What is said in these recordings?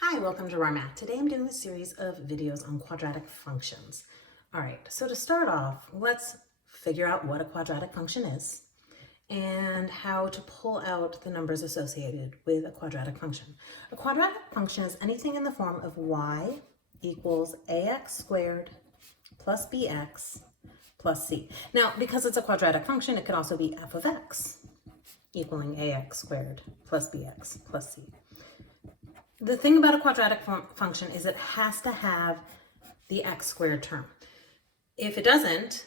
Hi, welcome to our Math. Today I'm doing a series of videos on quadratic functions. All right, so to start off, let's figure out what a quadratic function is and how to pull out the numbers associated with a quadratic function. A quadratic function is anything in the form of y equals ax squared plus bx plus c. Now, because it's a quadratic function, it could also be f of x equaling ax squared plus bx plus c. The thing about a quadratic function is it has to have the x squared term. If it doesn't,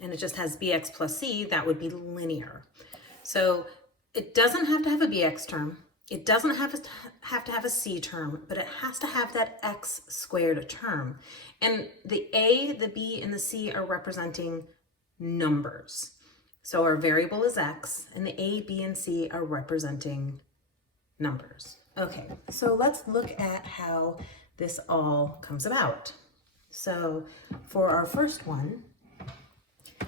and it just has bx plus c, that would be linear. So it doesn't have to have a bx term. It doesn't have to have a c term, but it has to have that x squared term. And the a, the b, and the c are representing numbers. So our variable is x, and the a, b, and c are representing numbers. Okay, so let's look at how this all comes about. So for our first one,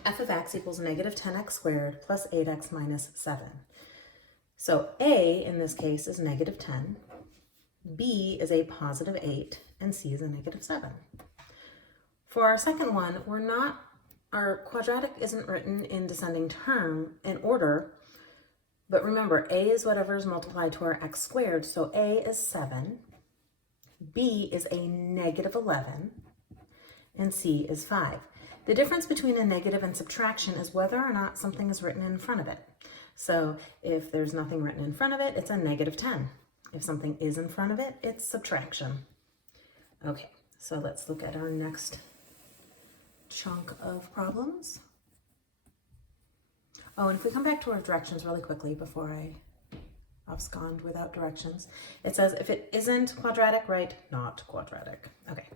f of x equals negative 10x squared plus 8x minus 7. So a in this case is negative 10, b is a positive 8, and c is a negative 7. For our second one, our quadratic isn't written in descending in order. But remember, a is whatever is multiplied to our x squared. So a is 7, b is a negative 11, and c is 5. The difference between a negative and subtraction is whether or not something is written in front of it. So if there's nothing written in front of it, it's a negative 10. If something is in front of it, it's subtraction. Okay, so let's look at our next chunk of problems. Oh, and if we come back to our directions really quickly before I abscond without directions, it says if it isn't quadratic, write not quadratic. Okay,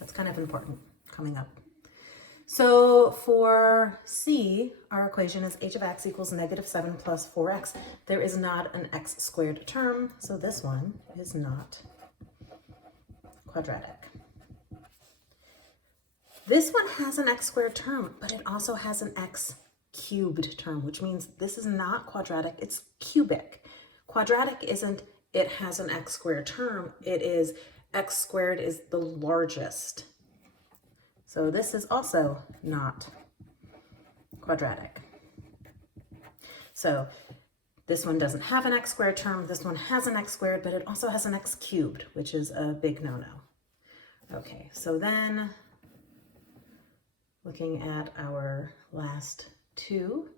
that's kind of important coming up. So for C, our equation is h of x equals negative 7 plus 4x. There is not an x squared term, so this one is not quadratic. This one has an x squared term, but it also has an x cubed term, which means this is not quadratic, it's cubic. Quadratic isn't it has an x squared term, it is x squared is the largest. So this is also not quadratic. So this one doesn't have an x squared term, this one has an x squared, but it also has an x cubed, which is a big no-no. Okay, so then looking at our last two,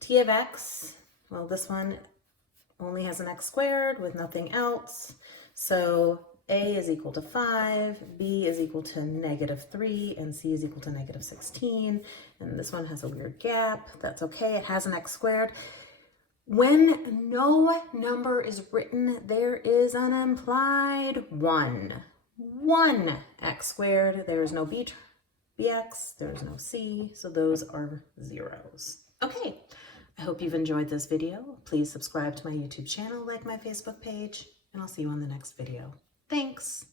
t of x, well, this one only has an x squared with nothing else. So a is equal to 5, b is equal to negative 3, and c is equal to negative 16. And this one has a weird gap. That's okay. It has an x squared. When no number is written, there is an implied 1. 1 x squared. There is no bx, there's no c, so those are zeros. Okay, I hope you've enjoyed this video. Please subscribe to my YouTube channel, like my Facebook page, and I'll see you on the next video. Thanks.